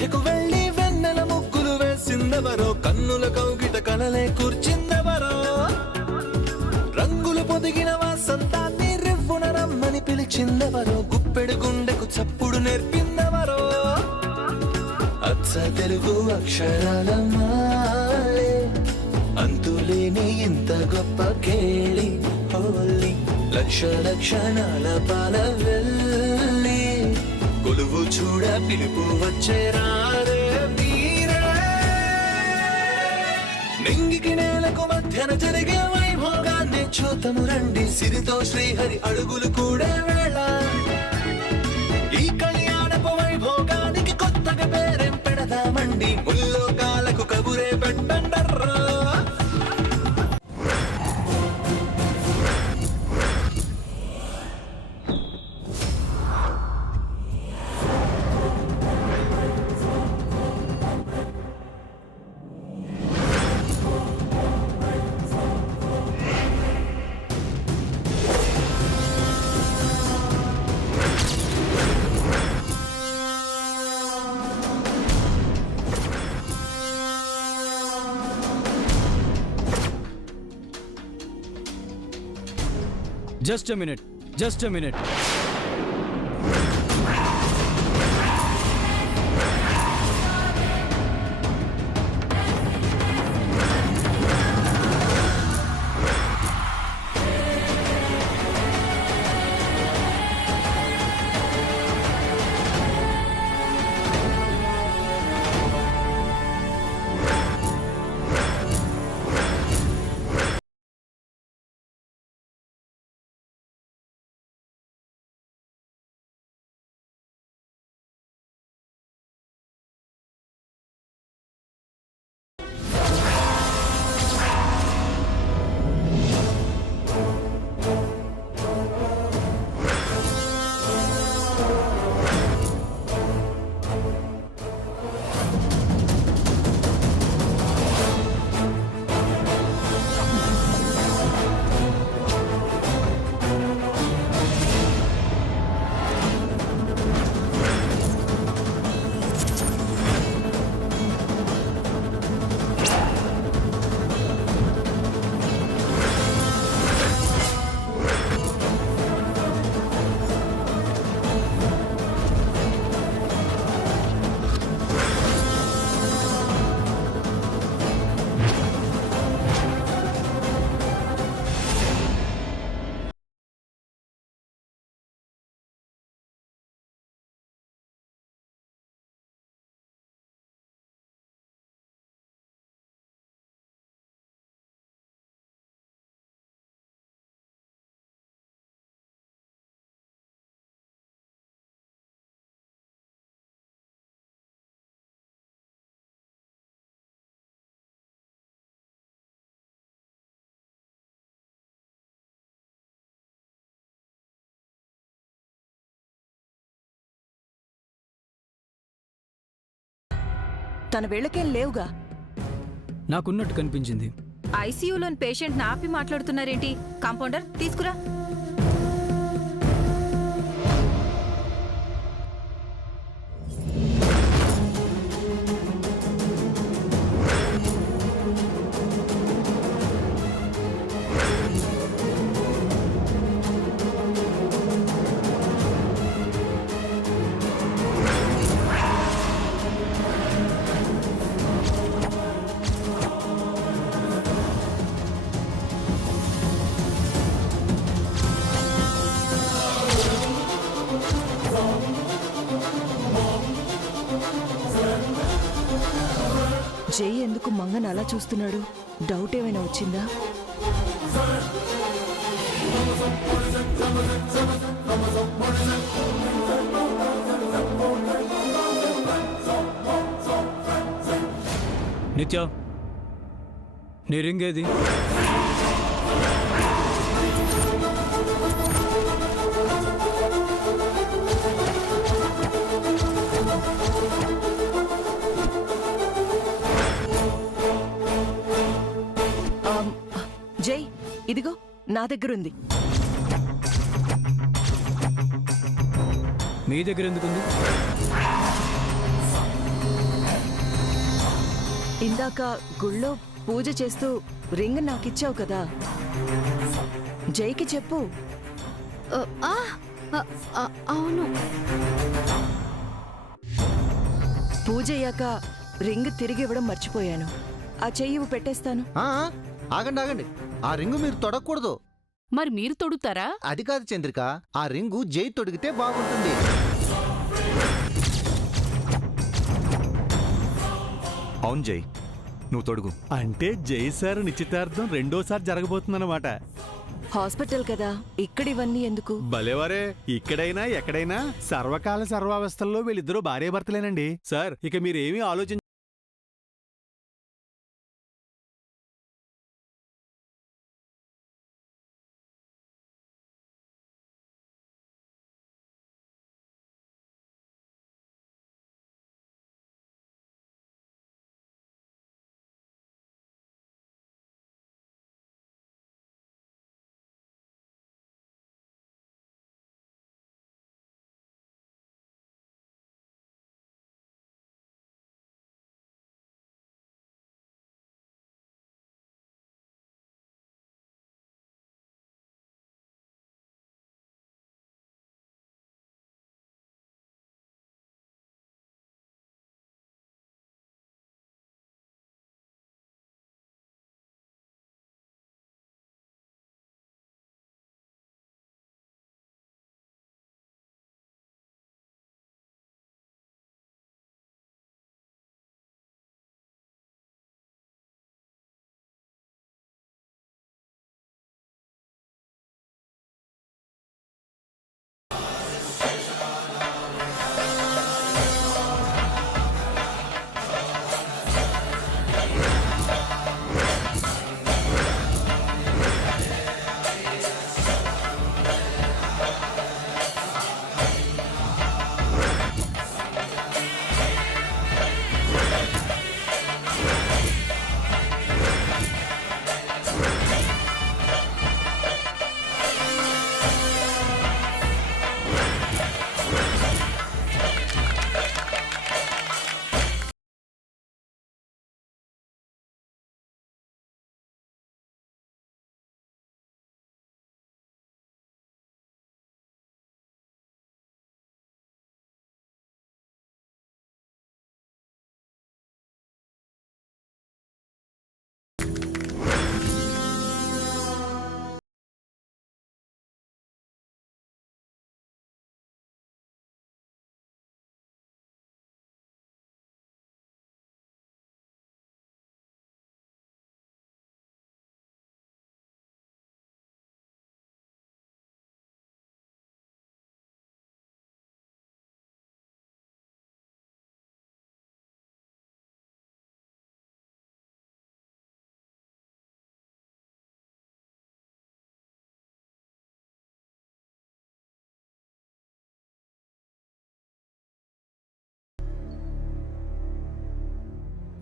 మధ్యకు వెళ్ళి వెన్నెల ముగ్గులు వేసిందెవరో, కన్నుల కౌగిట కలలే కూర్చిందెవరో, రంగులు పొదిగిన వాసంతాన్ని రివ్వున రమ్మని పిలిచిందెవరో, గుప్పెడు గుండెకు చప్పుడు నేర్పిందెవరో, అచ్చ తెలుగు అక్షరాల మాలే అంతులేని ఇంత గొప్ప కేళి హోలీ, లక్ష లక్షణాల పాల వెళ్ళి కొలువు చూడ పిలుపు వచ్చేరారే మీరే. నింగికి నేలకు మధ్యన జరిగే వైభోగాన్ని చూతము రండి, సిరితో శ్రీహరి అడుగులు కూడా వేళ. ఈ కళ్యాణపు వైభోగానికి కొత్తగా పేరేం పెడదామండి, ముల్లోకాలకు కబురే పెట్టండర్రా. Just a minute. Just a minute. తన వేళకేం లేవుగా. నాకున్నట్టు కనిపించింది. ఐసీయూలోని పేషెంట్ని ఆపి మాట్లాడుతున్నారేంటి? కాంపౌండర్ తీసుకురా. జై ఎందుకు మంగన్ అలా చూస్తున్నాడు? డౌట్ ఏమైనా వచ్చిందా? నిత్య, నీ రింగ్ ఏది? జై, ఇదిగో నా దగ్గరుంది. మీ దగ్గర ఎందుకుంది? ఇందాక గుళ్ళో పూజ చేస్తూ రింగ్ నాకిచ్చావు కదా, జైకి చెప్పు. అవును. పూజ అయ్యాక రింగ్ తిరిగి ఇవ్వడం మర్చిపోయాను. ఆ చెయ్యి పెట్టేస్తాను. ఆగండి ఆగండి, ఆ రింగు మీరు తొడగకూడదు. మరి మీరు తొడుగుతారా? అది కాదు చంద్రిక, ఆ రింగు జై తొడిగితే బాగుంటుంది. అవును జై, నువ్వు తొడుగు. అంటే జై సార్ నిశ్చితార్థం రెండోసారి జరగబోతుందన్నమాట. హాస్పిటల్ కదా, ఇక్కడ ఇవన్నీ ఎందుకు? భలేవారే, ఇక్కడైనా ఎక్కడైనా సర్వకాల సర్వావస్థల్లో వీళ్ళిద్దరూ భార్యాభర్తలేనండి. సార్, ఇక మీరేమీ ఆలోచించ.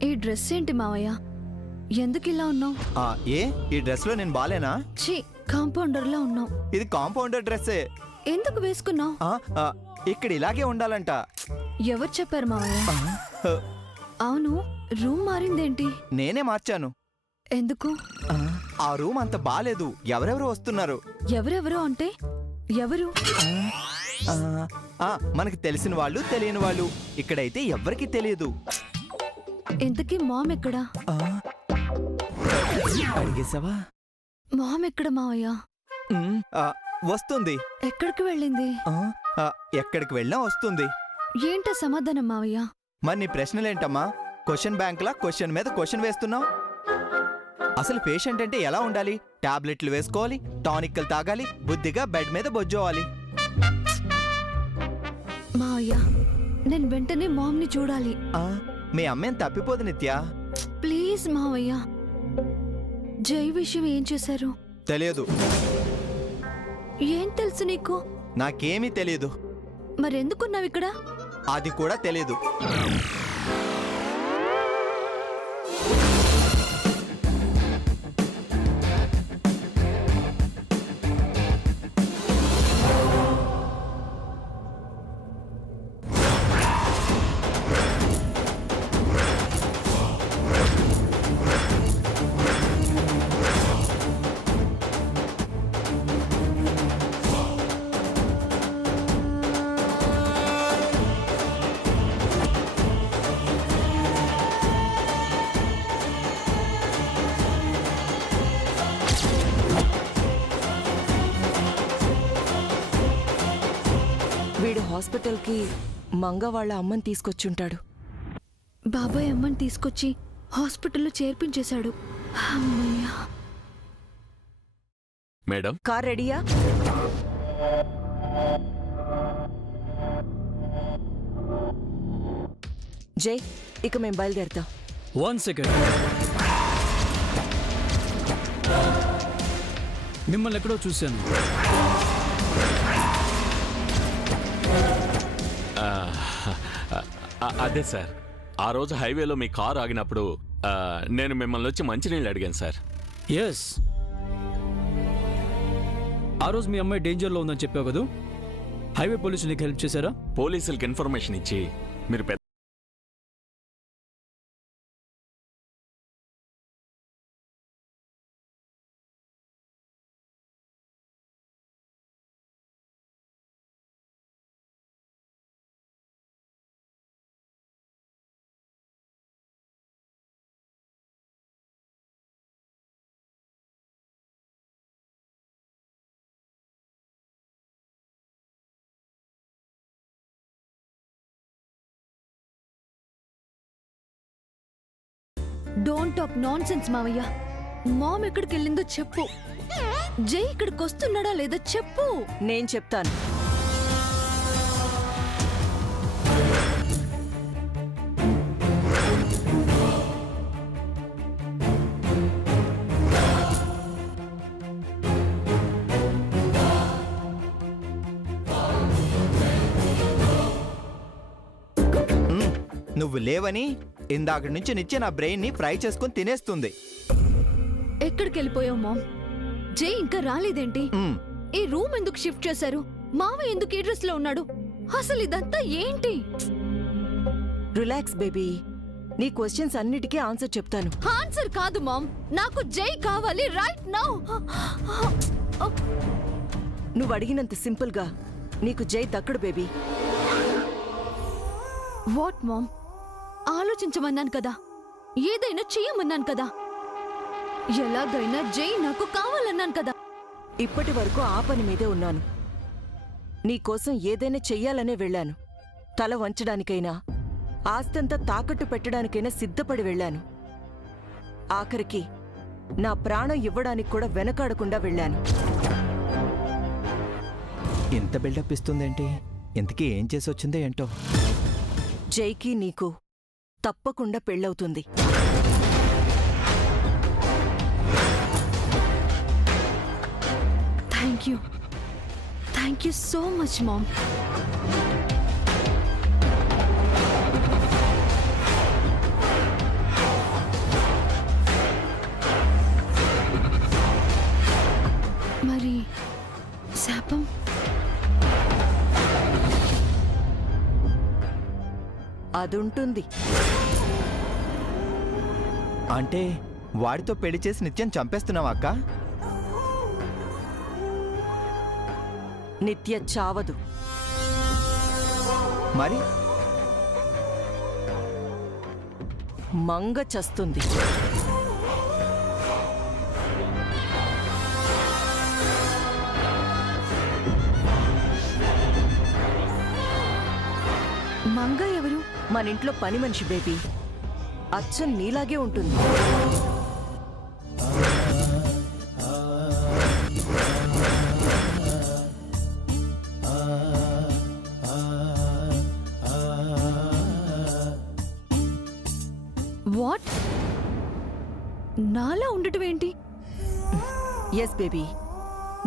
ఈ డ్రెస్ ఏంటి మావయ్య, ఎందుకు ఇలా ఉన్నావు? ఏ ఈ డ్రెస్ లో నేను బాలేనా? ఛీ, కాంపౌండర్లా ఉన్నావు. ఇది కాంపౌండర్ డ్రెస్సే. ఎందుకు వేసుకున్నావు? ఇక్కడ ఇలాగే ఉండాలంట. ఎవరు చెప్పారు మావయ్య? అవును, రూమ్ మారిందేంటి? నేనే మార్చాను. ఎందుకు? ఆ రూమ్ అంత బాలేదు, ఎవరెవరు వస్తున్నారు. ఎవరెవరు అంటే ఎవరు? మనకి తెలిసిన వాళ్ళు తెలియని వాళ్ళు. ఇక్కడైతే ఎవ్వరికి తెలియదు. ఇంతకీ మామ్ ఎక్కడా? అడిగేసావా? మామ్ ఎక్కడ మావయ్య? వస్తుంది. ఎక్కడికి వెళ్ళింది? ఎక్కడికి వెళ్ళినా వస్తుంది. ఏంట సమాధానం మావయ్య? మరి నీ ప్రశ్నలేంటమ్మా? క్వశ్చన్ బ్యాంక్ లా క్వశ్చన్ మీద క్వశ్చన్ వేస్తున్నావు. అసలు పేషెంట్ అంటే ఎలా ఉండాలి? టాబ్లెట్లు వేసుకోవాలి, టానిక్లు తాగాలి, బుద్ధిగా బెడ్ మీద బొజ్జోవాలి. మావయ్య, నేను వెంటనే మామ్ ని చూడాలి. మీ అమ్మేం తప్పిపోదు నిత్య. ప్లీజ్ మావయ్య. జై విషయం ఏం చేశారు? తెలియదు. ఏం తెలుసు నీకు? నాకేమీ తెలియదు. మరెందుకున్నావు ఇక్కడ? అది కూడా తెలియదు. వీడు హాస్పిటల్కి మంగ వాళ్ళ అమ్మని తీసుకొచ్చుంటాడు. బాబాయ్ అమ్మని తీసుకొచ్చి హాస్పిటల్లో చేర్పించేశాడు. అమ్మయ్యా. మేడం కార్ రెడీయా? జై, ఇక మేం బయలుదేరుతాం. 1 సెకండ్. మిమ్మల్ని ఎక్కడో చూశాను. అదే సార్, ఆ రోజు హైవేలో మీ కారు ఆగినప్పుడు నేను మిమ్మల్ని వచ్చి మంచినీళ్ళు అడిగాను సార్. ఎస్, ఆ రోజు మీ అమ్మాయి డేంజర్లో ఉందని చెప్పావు కదా, హైవే పోలీసులు నీకు హెల్ప్ చేశారా? పోలీసులకు ఇన్ఫర్మేషన్ ఇచ్చి మీరు పెద్ద డోంట్ టాక్ నాన్ సెన్స్ మావయ్య. మామ్ ఎక్కడికి వెళ్ళిందో చెప్పు. జై ఇక్కడికి వస్తున్నాడా లేదా చెప్పు. నేను చెప్తాను. నువ్వు లేవని ఇందాక నుంచి నిత్య నా బ్రెయిన్ ని ఫ్రై చేసుకుని తినేస్తుంది. ఎక్కడికి వెళ్ళిపోయావు మామ్? జై ఇంకా రాలేదేంటి? మ్, ఈ రూమ్ ఎందుకు షిఫ్ట్ చేశారు? మావ ఎందుకు ఈ డ్రెస్ లో ఉన్నాడు? అసలు ఇదంతా ఏంటి? రిలాక్స్ బేబీ, నీ క్వశ్చన్స్ అన్నిటికీ ఆన్సర్ చెప్తాను. ఆన్సర్ కాదు మామ్, నాకు జై కావాలి రైట్ నౌ. నువ్వు అడిగినంత సింపుల్ గా నీకు జై దక్కడు బేబీ. What mom? ఆలోచించమన్నాను కదా, ఏదైనా చెయ్యమన్నాను కదా, ఎలాగైనా జై నాకు కావాలన్నాను కదా. ఇప్పటి వరకు ఆ పని మీదే ఉన్నాను. నీకోసం ఏదైనా చెయ్యాలనే వెళ్ళాను. తల వంచడానికైనా, ఆస్తంతా తాకట్టు పెట్టడానికైనా సిద్ధపడి వెళ్ళాను. ఆఖరికి నా ప్రాణం ఇవ్వడానికి కూడా వెనకాడకుండా వెళ్ళాను. ఎంత బిల్డప్ ఇస్తుందేంటి? ఇంతకీ ఏం చేసి వచ్చిందో ఏంటో. జైకి నీకు తప్పకుండా పెళ్ళవుతుంది. Thank you so much mom. మరి శాపం? అదుంటుంది. అంటే వాడితో పెళ్లి చేసి నిత్యం చంపేస్తున్నావా అక్క? నిత్య చావదు. మరి మంగ చస్తుంది. మంగ ఎవరు? మన ఇంట్లో పని మనిషి బేబీ. అచ్చం నీలాగే ఉంటుంది. వాట్? నాలా ఉండటం ఏంటి? ఎస్ బేబీ,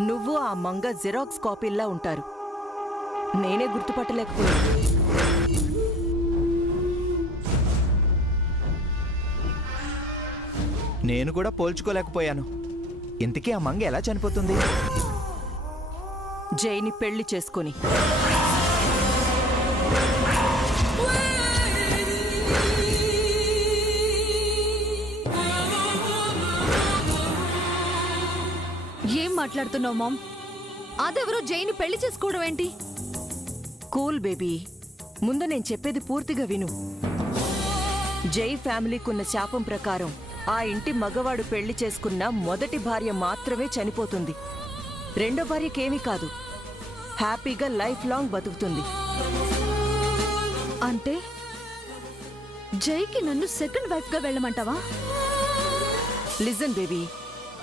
నువ్వు ఆ మంగ జెరాక్స్ కాపీల్లా ఉంటారు. నేనే గుర్తుపట్టలేకపోయాను. నేను కూడా పోల్చుకోలేకపోయాను. ఇంతకీ ఆ మంగ ఎలా చనిపోతుంది? జైని పెళ్లి చేసుకొని. ఏం మాట్లాడుతున్నావు మామ్? అదెవరో జైని పెళ్లి చేసుకోవడం ఏంటి? కూల్ బేబీ, ముందు నేను చెప్పేది పూర్తిగా విను. జై ఫ్యామిలీకున్న శాపం ప్రకారం ఆ ఇంటి మగవాడు పెళ్లి చేసుకున్న మొదటి భార్య మాత్రమే చనిపోతుంది. రెండో భార్యకేమీ కాదు. హ్యాపీగా లైఫ్ లాంగ్ బతుకుతుంది. అంటే జైకి నన్ను సెకండ్ వైఫ్ గా వెళ్ళమంటావా? లిజన్ బేబీ,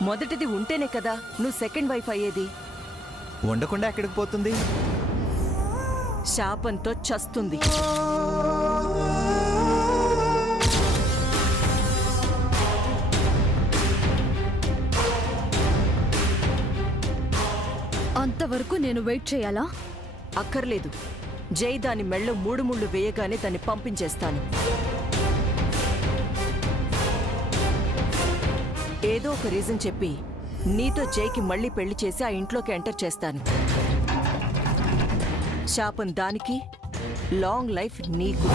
మొదటిది ఉంటేనే కదా నువ్వు సెకండ్ వైఫ్ అయ్యేది. ఉండకుండా ఎక్కడికి పోతుంది? శాపంతో చస్తుంది. అంతవరకు నేను వెయిట్ చేయాలా? అక్కర్లేదు. జై దాని మెళ్ళో 3 ముళ్ళు వేయగానే దాన్ని పంపించేస్తాను. ఏదో ఒక రీజన్ చెప్పి నీతో జైకి మళ్ళీ పెళ్లి చేసి ఆ ఇంట్లోకి ఎంటర్ చేస్తాను. శాపం దానికి, లాంగ్ లైఫ్ నీకు.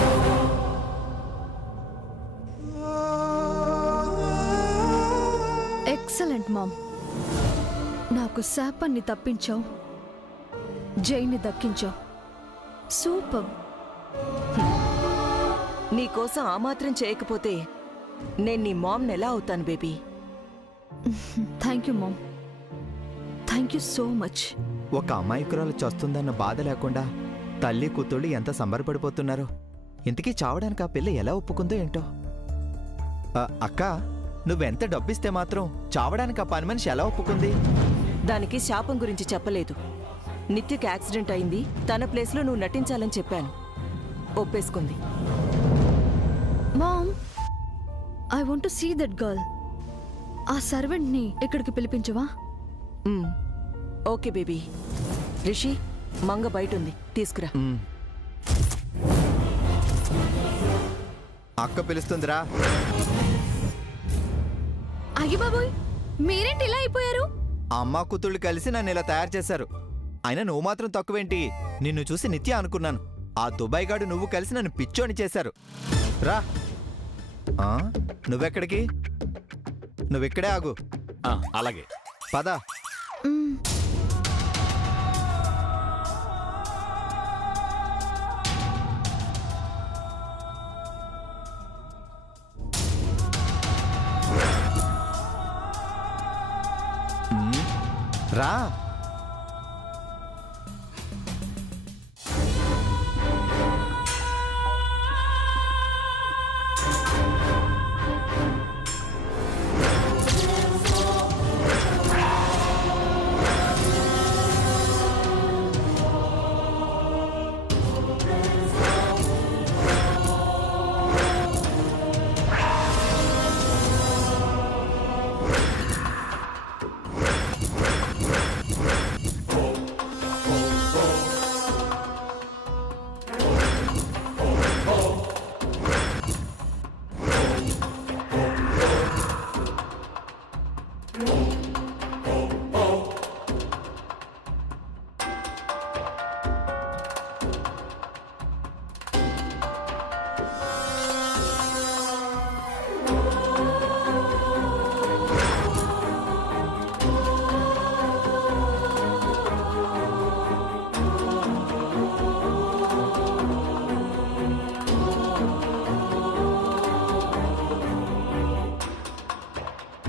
Excellent mom. నాకు శాపాన్ని తప్పించావు, జైని దక్కించావు. సూపర్. నీకోసం ఆ మాత్రం చేయకపోతే నేను నీ మామ్ని ఎలా అవుతాను baby? Thank you mom, thank you so much. ఒక అమాయకురాలు చస్తుందన్న బాధ లేకుండా తల్లి కూతుళ్ళు ఎంత సంబరపడిపోతున్నారో. ఇంతకీ చావడానికి ఆ పిల్ల ఎలా ఒప్పుకుందో ఏంటో. అక్క, నువ్వెంత డబ్బిస్తే మాత్రం చావడానికి ఆ పని మనిషి ఎలా ఒప్పుకుంది? దానికి శాపం గురించి చెప్పలేదు. నిత్యకి యాక్సిడెంట్ అయింది, తన ప్లేస్లో నువ్వు నటించాలని చెప్పాను. ఒప్పేసుకుంది. Mom, I want to see that girl. ఆ సర్వెంట్ని ఇక్కడికి పిలిపించవా? Okay baby. రిషి, మంగ బయట ఉంది, తీసుకురా. అక్క పిలుస్తుందిరా. అయ్య బాబోయ్, మీరేంటి ఇలా అయిపోయారు? అమ్మ కూతుళ్ళు కలిసి నన్ను ఇలా తయారు చేశారు. అయినా నువ్వు మాత్రం తక్కువేంటి? నిన్ను చూసి నిత్య అనుకున్నాను. ఆ దుబాయ్ గాడు నువ్వు కలిసి నన్ను పిచ్చోని చేశారు. రా. నువ్వెక్కడికి? నువ్విక్కడే ఆగు. అలాగే. పద. రా.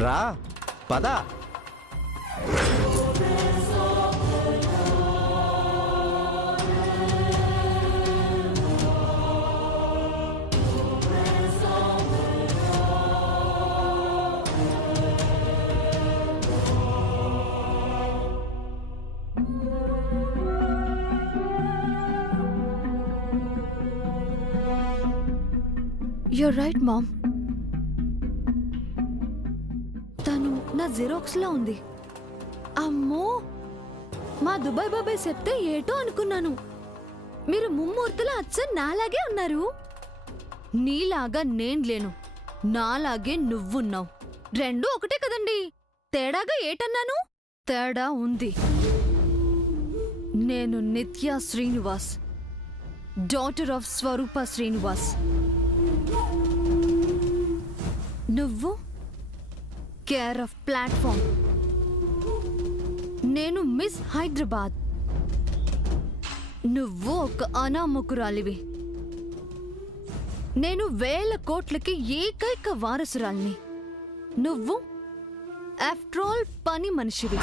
రా. పద. You're right mom. తను నా జిరాక్స్ లా ఉంది. అమ్మో, మా దుబాయ్ బాబాయ్ చెప్తే ఏటో అనుకున్నాను. మీరు ముమ్మూర్తుల అచ్చ నాలాగే ఉన్నారు. నీలాగా నేను లేను, నాలాగే నువ్వున్నావు. రెండు ఒకటే కదండి. తేడాగా ఏటన్నాను? తేడా ఉంది. నేను నిత్య శ్రీనివాస్, డాటర్ ఆఫ్ స్వరూప శ్రీనివాస్. నువ్వు కేర్ ఆఫ్ ప్లాట్ఫామ్. నేను మిస్ హైదరాబాద్. నువ్వు ఒక అనామకురాలివి. నేను 1000 కోట్లకి ఏకైక వారసురాల్ని. నువ్వు ఆఫ్టర్ ఆల్ పని మనిషివి.